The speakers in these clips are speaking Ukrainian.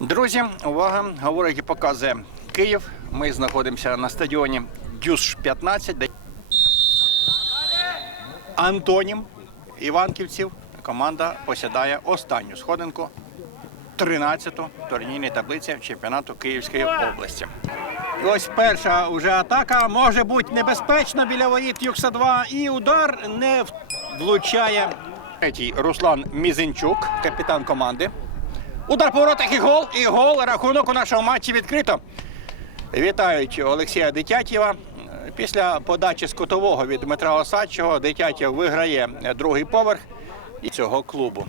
Друзі, увага! Говорить і показує Київ. Ми знаходимося на стадіоні Дюш 15, де Антонім Іванківців. Команда посідає останню сходинку 13-ту турнірній таблиці чемпіонату Київської області. І ось перша вже атака може бути небезпечна біля воріт Юкса 2 і удар не влучає. Третій Руслан Мізинчук, капітан команди. Удар по воротах і гол. І гол. Рахунок у нашому матчі відкрито. Вітають Олексія Дитятєва. Після подачі з кутового від Дмитра Осадчого Дитятєв виграє другий поверх і цього клубу.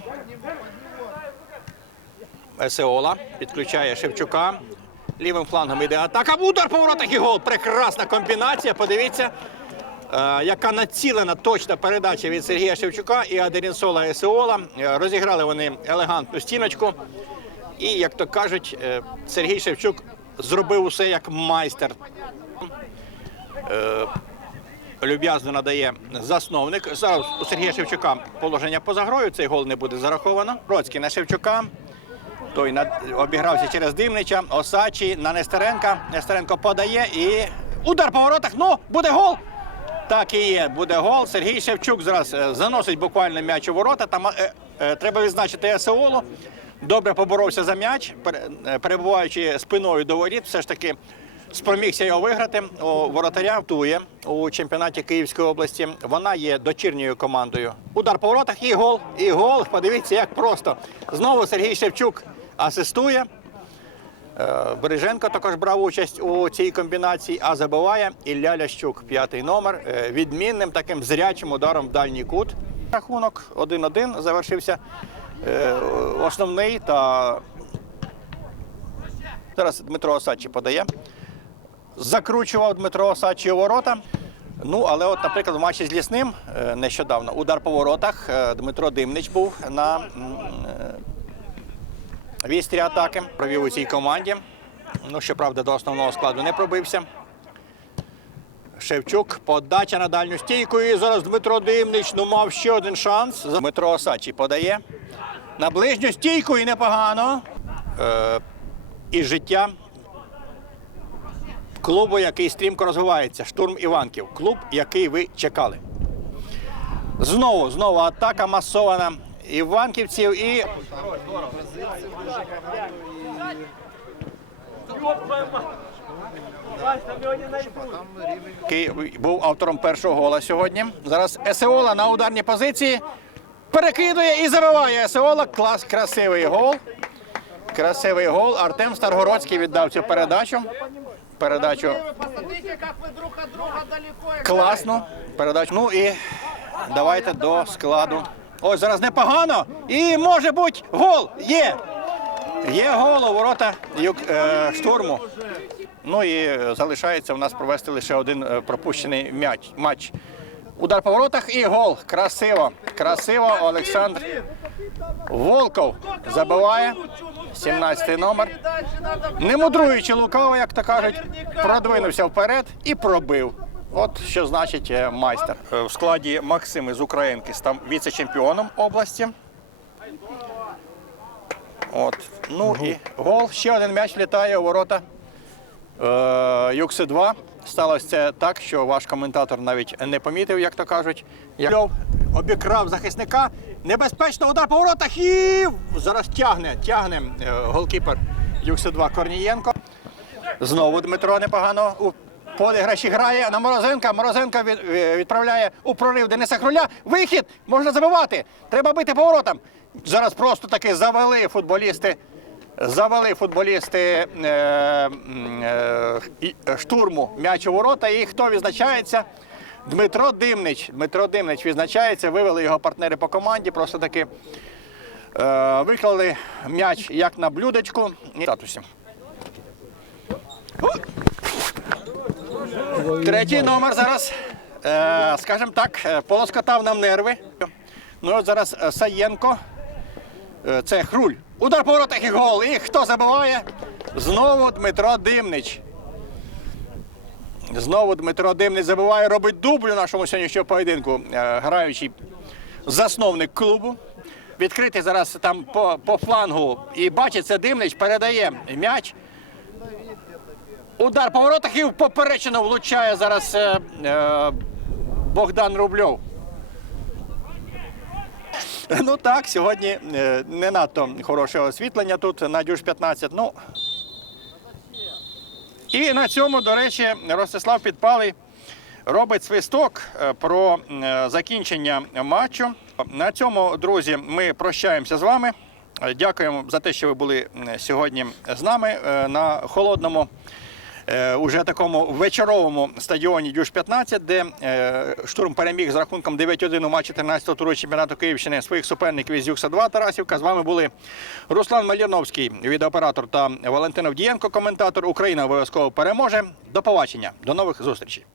Есеола підключає Шевчука. Лівим флангом йде атака. Удар по воротах і гол. Прекрасна комбінація. Подивіться, яка націлена точна передача від Сергія Шевчука і Адерінсола Есеола. Е, Розіграли вони елегантну стіночку. І, як то кажуть, е, Сергій Шевчук зробив усе як майстер. Е, Люб'язно надає засновник. Зараз у Сергія Шевчука положення поза грою. Цей гол не буде зараховано. Бродський на Шевчука. Той обігрався через Димнича. Осачі на Нестеренка. Нестеренко подає і удар по воротах. Ну, буде гол. Так і є, буде гол. Сергій Шевчук зараз е, заносить буквально м'яч у ворота. Там е, е, треба відзначити Есеолу. Добре поборовся за м'яч, е, перебуваючи спиною до воріт, все ж таки спромігся його виграти. У воротаря втує у чемпіонаті Київської області. Вона є дочірньою командою. Удар по воротах і гол. І гол. Подивіться, як просто. Знову Сергій Шевчук асистує. Е, Береженко також брав участь у цій комбінації, а забиває Ілля Лящук, п'ятий номер, е, відмінним таким зрячим ударом в дальній кут. Рахунок 1-1 завершився е, основний та зараз Дмитро Осадчий подає. Закручував Дмитро Осадчий у ворота. Ну, але от, наприклад, в матчі з лісним нещодавно удар по воротах. Дмитро Димнич був на вістрі атаки. Провів у цій команді. Ну, щоправда, до основного складу не пробився. Шевчук, подача на дальню стійку. І зараз Дмитро Димнич ну, мав ще один шанс. Дмитро Осадчий подає на ближню стійку і непогано. Е, і життя клубу, який стрімко розвивається. Штурм Іванків. Клуб, який ви чекали. Знову, знову атака масована іванківців і який був автором першого гола сьогодні. Зараз Есеола на ударній позиції перекидує і забиває Есеола. Клас, красивий гол. Красивий гол. Артем Старгородський віддав цю передачу. Передачу класно. Передачу. Ну і давайте до складу. Ось зараз непогано. І може бути гол. Є. Є гол у ворота юк, е, штурму. Ну і залишається в нас провести лише один е, пропущений м'яч, матч. Удар по воротах і гол. Красиво. Красиво. Олександр Волков забиває. 17 номер. Не мудруючи лукаво, як то кажуть, продвинувся вперед і пробив. От що значить е, майстер. Е, В складі Максим із Українки став віце-чемпіоном області. От. Ну і гол. Ще один м'яч літає у ворота. Е, Юкси 2. Сталося це так, що ваш коментатор навіть не помітив, як то кажуть. Як обікрав захисника. Небезпечно удар по воротах і зараз тягне, тягне е, голкіпер Юкси 2 Корнієнко. Знову Дмитро непогано подиграші грає на Морозенка. Морозенко від- е, відправляє у прорив Дениса Хруля. Вихід! Можна забивати! Треба бити поворотом. Зараз просто таки завели футболісти. Завели футболісти е, е, е, штурму м'яч у ворота. І хто відзначається? Дмитро Димнич. Дмитро Димнич відзначається, вивели його партнери по команді. Просто таки е, виклали м'яч як на блюдечку. Статусі. Третій номер зараз, е, скажімо так, е, полоскотав нам нерви. Ну от зараз е, Саєнко. Це Хруль. Удар по воротах і гол. І хто забиває? Знову Дмитро Димнич. Знову Дмитро Димнич забиває, робить дубль у нашому сьогоднішньому поєдинку, граючий засновник клубу. відкритий зараз там по, по флангу. І бачить, це Димнич передає м'яч. Удар по воротах і в поперечину влучає зараз е, е, Богдан Рубльов. Ну так, сьогодні е, не надто хороше освітлення тут на Дюш 15. Ну, і на цьому, до речі, Ростислав Підпалий робить свисток е, про е, закінчення матчу. На цьому, друзі, ми прощаємося з вами. Дякуємо за те, що ви були сьогодні з нами на холодному. Е, Уже такому вечоровому стадіоні Дюш 15, де е, штурм переміг з рахунком 9-1 у матчі 13-го туру чемпіонату Київщини своїх суперників із Юкса 2 Тарасівка. З вами були Руслан Маліновський, відеооператор та Валентин Авдієнко, коментатор. Україна обов'язково переможе. До побачення, до нових зустрічей.